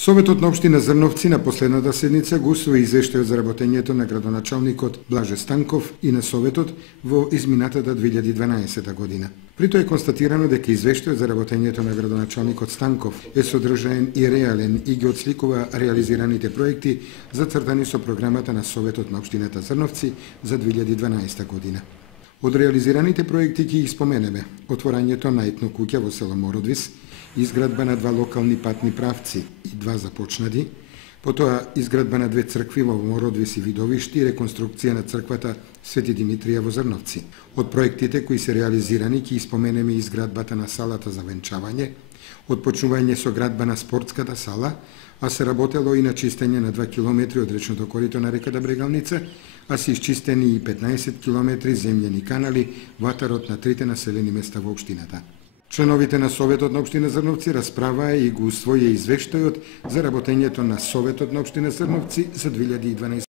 Советот на општина Зрновци на последната седница го усвои извештајот за работењето на градоначалникот Блаже Станков и на Советот во изминатата 2012 година. При тоа е констатирано дека извештајот за работењето на градоначалникот Станков е содржаен и реален и ги отсликува реализираните проекти зацртани со програмата на Советот на општината Зрновци за 2012 година. Од реализираните проекти ќе ги споменеме отворањето на етно куќа во село Мородвис, изградба на 2 локални патни правци и 2 започнати, потоа изградба на 2 цркви во Мородвис и Видовишти и реконструкција на црквата Свети Димитрија во Зрновци. Од проектите кои се реализирани ќе споменеме изградбата на салата за венчавање, отпочнување со градба на спортската сала, а се работело и на чистење на 2 километри од речното корито на реката Брегалница, а се исчистени и 15 километри земјени канали во атарот на 3 населени места во општината. Членовите на Советот на општина Зрновци расправаа и го усвоија извештајот за работењето на Советот на општина Зрновци за 2012